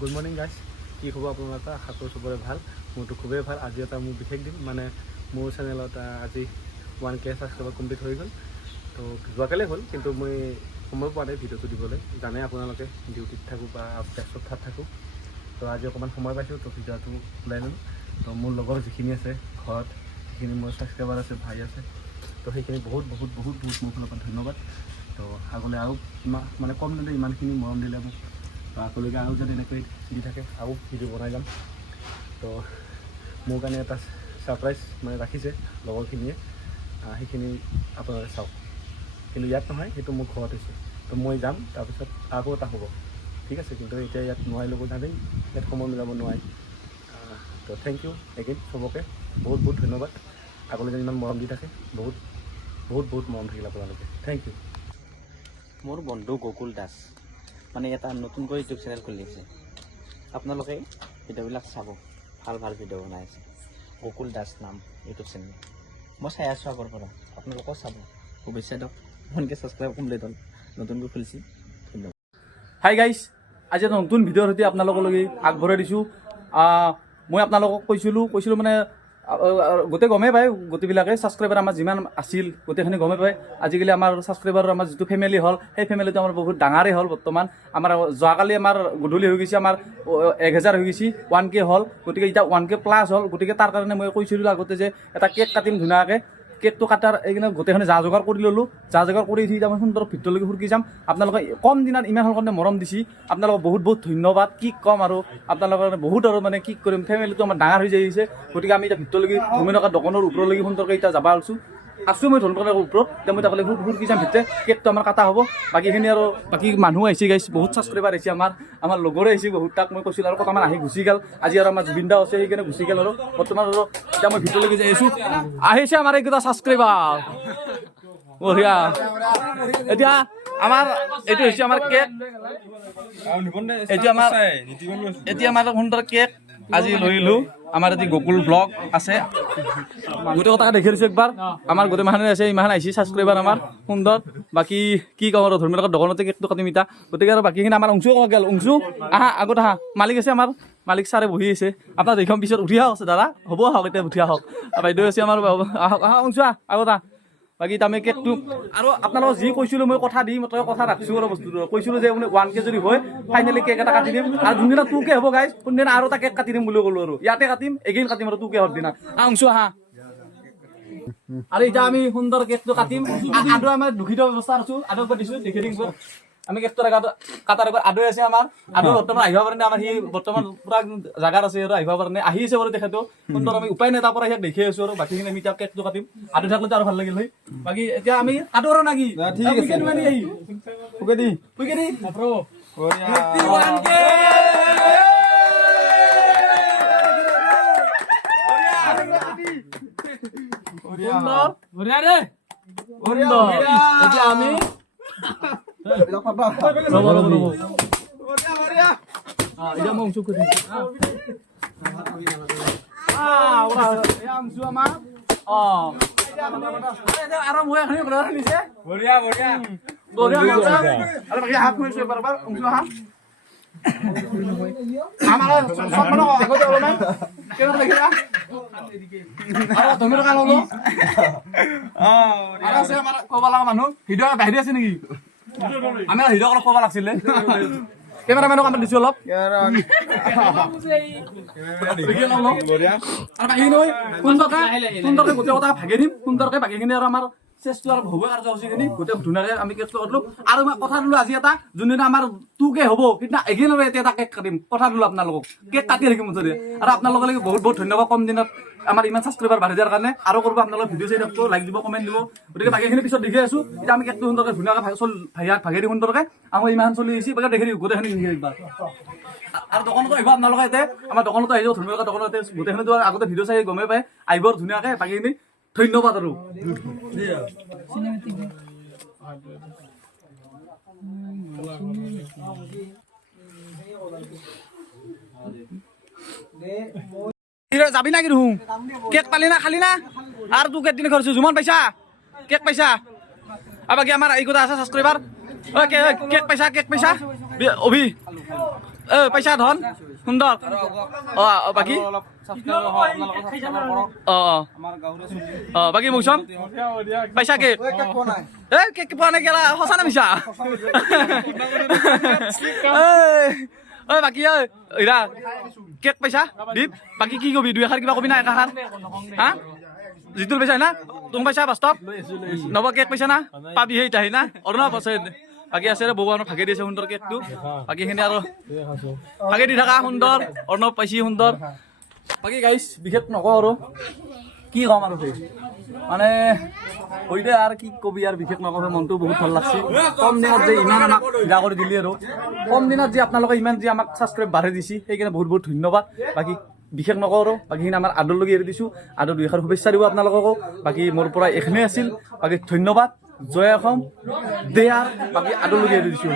Good morning guys, কি খবৰ আপোনালোকৰ? আশা কৰোঁ চবৰে ভাল। মোৰতো খুবেই ভাল। আজি এটা মোৰ বিশেষ দিন, মানে মোৰ চেনেলত আজি 1K ছাবস্ক্ৰাইবাৰ কমপ্লিট হৈ গ'ল। তো যোৱাকালি হ'ল, কিন্তু মই সময় পোৱা নাই ভিডিঅ'টো দিবলৈ। জানে আপোনালোকে ডিউটিত থাকোঁ বা ব্যস্তত থাকোঁ। তো আজি অকণমান সময় পাইছোঁ, তো ভিডিঅ'টো ওলাই ল'লোঁ। তো মোৰ লগৰ যিখিনি আছে ঘৰত, যিখিনি মোৰ ছাবস্ক্ৰাইবাৰ আছে, ভাই আছে, তো সেইখিনি বহুত বহুত বহুত বহুত মোৰ ফালৰ পৰা ধন্যবাদ। তো আগলৈ আৰু মানে কম দিলে ইমানখিনি মৰম দিলে মোক, তো আগলৈকে আৰু যদি এনেকৈ দি থাকে আৰু ভিডিঅ' বনাই যাম। তো মোৰ কাৰণে এটা ছাৰপ্ৰাইজ মানে ৰাখিছে লগৰখিনিয়ে, সেইখিনি আপোনালোকে চাওক। কিন্তু ইয়াত নহয়, সেইটো মোৰ ঘৰত হৈছে। তো মই যাম, তাৰপিছত আকৌ এটা হ'ব, ঠিক আছে। কিন্তু এতিয়া ইয়াত নোৱাৰিলোঁ, জানেই ইয়াত সময় মিলাব নোৱাৰি। তো থেংক ইউ এগেইন চবকে, বহুত বহুত ধন্যবাদ। আগলৈ যেন ইমান মৰম দি থাকে, বহুত বহুত বহুত মৰম থাকিল আপোনালোকে। Thank you. মোৰ বন্ধু গকুল দাস মানে এটা নতুনকৈ ইউটিউব চেনেল খুলিছে। আপোনালোকে ভিডিঅ'বিলাক চাব, ভাল ভাল ভিডিঅ' বনাই আছে। গকুল দাস নাম ইউটিউব চেনেল। মই চাই আছোঁ আগৰ পৰা, আপোনালোকেও চাব। শুভেচ্ছা দিয়ক। 1K ছাবস্ক্ৰাইব কমপ্লিট হ'ল, নতুনকৈ খুলিছে। ধন্যবাদ। হাই গাইজ, আজি এটা নতুন ভিডিঅ'ৰ সৈতে আপোনালোকলৈকে আগবঢ়াই দিছোঁ। মই আপোনালোকক কৈছিলোঁ মানে গোটেই গমেই পায়, গোটেইবিলাকে ছাবস্ক্ৰাইবাৰ আমাৰ যিমান আছিল গোটেইখিনি গমেই পায়। আজিকালি আমাৰ ছাবস্ক্ৰাইবাৰৰ আমাৰ যিটো ফেমিলি হ'ল, সেই ফেমিলিটো আমাৰ বহুত ডাঙৰেই হ'ল। বৰ্তমান আমাৰ যোৱাকালি আমাৰ গধূলি হৈ গৈছে, আমাৰ 1000 হৈ গৈছে, 1K হ'ল। গতিকে এতিয়া 1K প্লাছ হ'ল। গতিকে তাৰ কাৰণে মই কৈছিলোঁ আগতে যে এটা কেক কাটিম ধুনীয়াকৈ। কেকটো কাটাৰ এইখিনি গোটেইখিনি যা যোগাৰ কৰি ল'লোঁ। যা যোগাৰ কৰি উঠি মই সুন্দৰ ভিতৰলৈকে সুৰকি যাম। আপোনালোকে কম দিনত ইমান কাৰণে মৰম দিছে, আপোনালোকক বহুত বহুত ধন্যবাদ। কি ক'ম আৰু আপোনালোকৰ বহুত আৰু মানে কি কৰিম, ফেমিলিটো আমাৰ ডাঙৰ হৈ যাই আহিছে। গতিকে আমি এতিয়া ভিতৰলৈকে ধুনীয়াকৈ দোকানৰ ওপৰলৈকে সুন্দৰকৈ এতিয়া যাব আছোঁ মই ধুনীয়াকৈ ওপৰত। এতিয়া মই তাকলৈ সুৰকি যাম ভিতৰত। কেকটো আমাৰ কাটা হ'ব। বাকীখিনি আৰু বাকী মানুহ আহিছে গাইছ, বহুত ছাবস্ক্ৰাইবাৰ আহিছে আমাৰ লগৰে আহিছে বহুত। তাক মই কৈছিলোঁ আৰু কটামান আহি গুচি গ'ল। আজি আৰু আমাৰ জুবিন দা আছে, সেইকাৰণে গুচি গ'ল। আৰু বৰ্তমান আৰু এতিয়া মই ভিতৰলৈকে যাই আছোঁ। আহিছে আমাৰ এইকেইটা ছাবস্ক্ৰাইবাৰ, বঢ়িয়া। এতিয়া আমাৰ এইটো হৈছে আমাৰ কেক, এতিয়া আমাৰ সুন্দৰ কেক আজি লৈলোঁ। আমাৰ এটি গকুল ব্লগ আছে, গোটেই কথাকে দেখি দিছোঁ একবাৰ। আমাৰ গোটেই মাহানে আছে, ইমান আহিছে ছাবস্ক্ৰাইবাৰ আমাৰ সুন্দৰ। বাকী কি ক'ম আৰু ধৰ্মীয় দোকানতে কেকটো কাটিম এতিয়া। গতিকে আৰু বাকীখিনি আমাৰ অংশু ক'ব গ'ল। অংশু আহা, আগত আহা। মালিক আছে আমাৰ, মালিক ছাৰে বহি আছে। আপোনাৰ দেখম পিছত উঠি আহক আছে দাদা, হ'ব আহক এতিয়া উঠি আহক। বাইদেউ আছে আমাৰ, আহক আহা অংশু আহ, আগত আহ। বাকী আমি কেকটো আৰু আপোনালোকক যি কৈছিলোঁ মই কথা দি মই কথা ৰাখিছোঁ আৰু বস্তুটো কৈছিলোঁ যে 1K যদি হয় ফাইনেলি কেক এটা কাটি দিম। আৰু যোনদিনা 2K হ'ব গাইজ, কোনদিনা আৰু এটা কেক কাটি দিম বুলি ক'লোঁ। আৰু ইয়াতে কাটিম, এগেইন কাটিম আৰু 2K হোৱাৰ দিনা। অংশু আহা। আৰু এতিয়া আমি সুন্দৰ কেকটো কাটিম। আৰু আমাৰ দুখিত ব্যৱস্থা আছোঁ, আদৰ কৰি দিছোঁ দেখি দিম। আমি কেকটোৰ কাটাৰ আগত আদৈ আছে আমাৰ, আদৈ বৰ্তমান আহিব পাৰে। আমাৰ সি বৰ্তমান পুৰা জাগাত আছে আৰু আহিব পাৰে, আহি আছে বাৰু তেখেতো সুন্দৰ। আমি উপায় নাই, তাৰ পৰা ইয়াক দেখি আছোঁ। আৰু বাকীখিনি আমি এতিয়া কেকটো কাটিম। আদৈ থাকলে আৰু ভাল লাগিল হয়। বাকী এতিয়া আমি কাটো আৰু নাকি? ঠিক আছে, এতিয়া আমি মানুহ ভিডিঅ' বাহিৰ আছে নেকি? আমি ভিডিঅ' অলপ ক'ব লাগিছিলে। কেমেৰামেনক আমাৰ দিছোঁ অলপ। সুন্দৰকৈ গোটেই কথা ভাগি দিম সুন্দৰকৈ। বাকীখিনি আৰু আমাৰ চেষ্টা আৰু হ'ব কাৰ্যসূচীখিনি গোটেই ধুনীয়াকৈ আমি কেকটো কাটিলোঁ। আৰু মই কথা দিলোঁ আজি এটা, যোনদিনা আমাৰ 2K হ'ব সেইদিনা এগেইন আৰু এতিয়া এটা কেক কাটিম। কথা দিলোঁ আপোনালোকক, কেক কাটি থাকিম মুঠতে। আৰু আপোনালোকলৈকে বহুত বহুত ধন্যবাদ। কম দিনত আমাৰ ইমান ছাবস্ক্ৰাইবাৰ বাঢ়ি দিয়াৰ কাৰণে। আৰু কৰিব আপোনালোকে ভিডিঅ' চাই থাকব, লাইক দিব, কমেণ্ট দিব। গতিকে বাকীখিনি পিছত দেখি আছোঁ। এতিয়া আমি কেকটো সুন্দৰকৈ ধুনীয়াকৈ ভাগি দিম সুন্দৰকৈ। আমি ইমান চলি আহিছে, বাকী দেখি দিওঁ গোটেইখিনি দেখি একবাৰ। আৰু দোকানতো আহিব আপোনালোকে। ইয়াতে আমাৰ দোকানতো আহিব ধুনীয়াকৈ। দোকানতে গোটেইখিনিতো আগতে ভিডিঅ' চাই গমেই পায়, আহিব ধুনীয়াকৈ। বাকীখিনি ধন্যবাদ আৰু যাবি না কি দেখোন? কেক পালি না, খালি না? আৰু তোক কেইদিন খৰচ জুমান পাইছা? কেক পাইছা? আৰু বাকী আমাৰ এই কথা আছে ছাবস্ক্ৰাইবাৰ, কেক পাইছা? অভি পাইছা ধন সুন্দৰ বাকী বাকী মৌচম পাইছা কেক কেক পোৱা নাই কেলা সঁচা নে মিছা বাকী ইৰা কেক পাইছা দীপ বাকী কি কবি দুই এষাৰ কিবা কবি না একাষাৰ হা জিতুল পাইছা না তুমি পাইছা বাস্তৱ নব কেক পাইছা না পাবি সেই তাহি না অৰুণা পাইছে বাকী আছে বৌ আমাৰ ভাগে দিছে সুন্দৰ কেকটো বাকীখিনি আৰু ভাগে দি থকা সুন্দৰ অৰ্ণৱ পাইছি সুন্দৰ বাকী গাইছ বিশেষ নকওঁ আৰু কি ক'ম আৰু মানে হৈ দে আৰু কি কবি আৰু বিশেষ নকওঁ মনটো বহুত ভাল লাগছে কম দিনত যে ইমান আমাক সুবিধা কৰি দিলি আৰু কম দিনত যে আপোনালোকে ইমান যে আমাক ছাবস্ক্ৰাইব বাঢ়ি দিছে সেইকাৰণে বহুত বহুত ধন্যবাদ বাকী বিশেষ নকওঁ আৰু বাকীখিনি আমাৰ আদৰলৈকে এৰি দিছোঁ আৰু দুই এষাৰ শুভেচ্ছা দিব আপোনালোককো বাকী মোৰ পৰা এইখিনিয়ে আছিল বাকী ধন্যবাদ জয় অসম দে আৰু বাকী আদৰলৈকে এৰি দিছোঁ